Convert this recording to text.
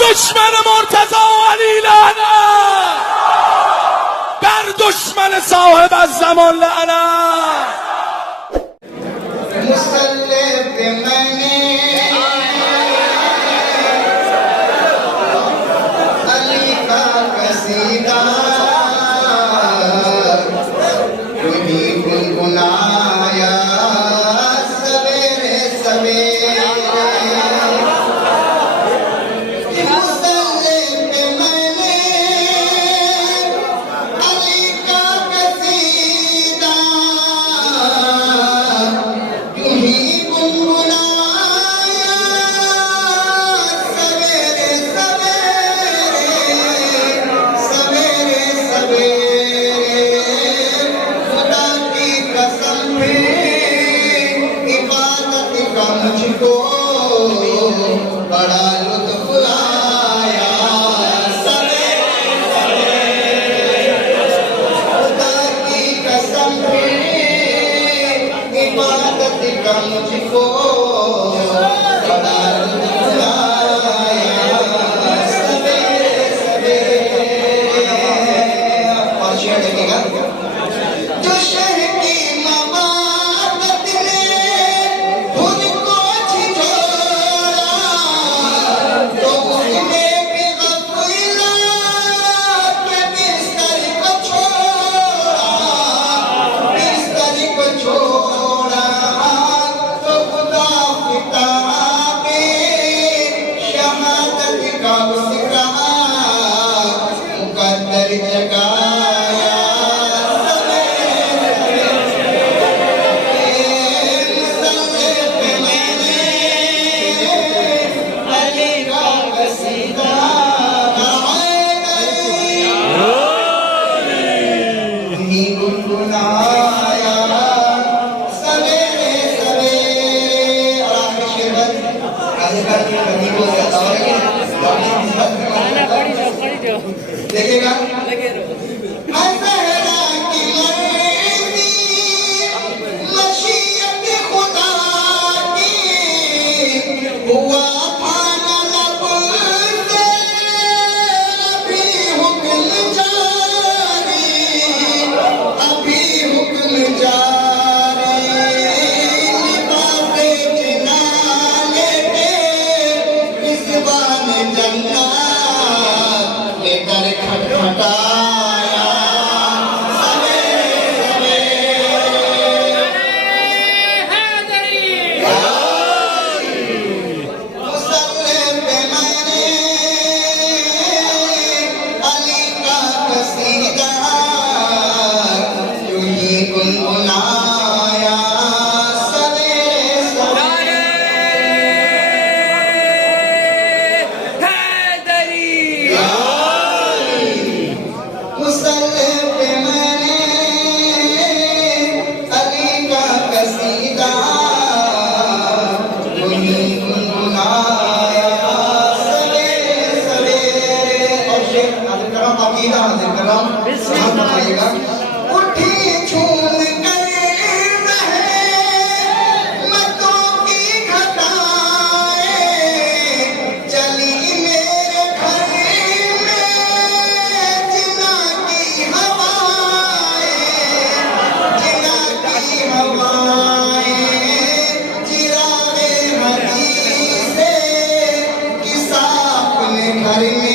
دشمن مرتضی و علی لعنت، بر دشمن صاحب الزمان لعنت. مسلط मैंने अली का कसीदा तुम्ही गुनगुनाया सवेरे सवेरे। मुसल्लत मैंने अली का कसीदा तुम्ही गुनगुनाया सवेरे सवेरे सवेरे सवेरे। खुदा की कसम है इबादत का मुझको बड़ा लुत्फ आया सवेरे सवेरे। खुदा की कसम है इबादत का मुझको बड़ा लुत्फ आया सवेरे सवेरे। और शेर देखिएगा, जो शहर की मवादत ने उनको छिछोड़ा तो उसने भी गफलत के बिस्तर को छोड़ा तो खुदा पिता ने शहादत का उसका मुकद्दर जगाया सवेरे सवेरे। मैंने अली का कसीदा तुम्ही गुनगुनाया सवेरे सवेरे। और आखिर शेर आजकल की नदी को बताओगे देखिएगा, ज़हरा की मर्ज़ी मशीयत खुदा की हुआ खाना लब से अभी हुक्म जारी अभी हुक्म जारी। लिबासे जिना लेके मिज़बान जन्नत लेकर खटखटाया सवेरे सवेरे। मुसल्लत पे मैंने अली का कसीदा यूं ही गुनगुनाया सवेरे सवेरे। मुसल्लत पे मैंने अली का कसीदा यूं ही गुनगुनाया सवेरे सवेरे। और शेर हाजिर कराम, अकीदा हाजिर कराम, साथ बताइएगा। उठी झूम कर रहमतों की घटाएं चली मेरे घर में जिना की हवाएं चिरागे हदीसे किसा अपने घर में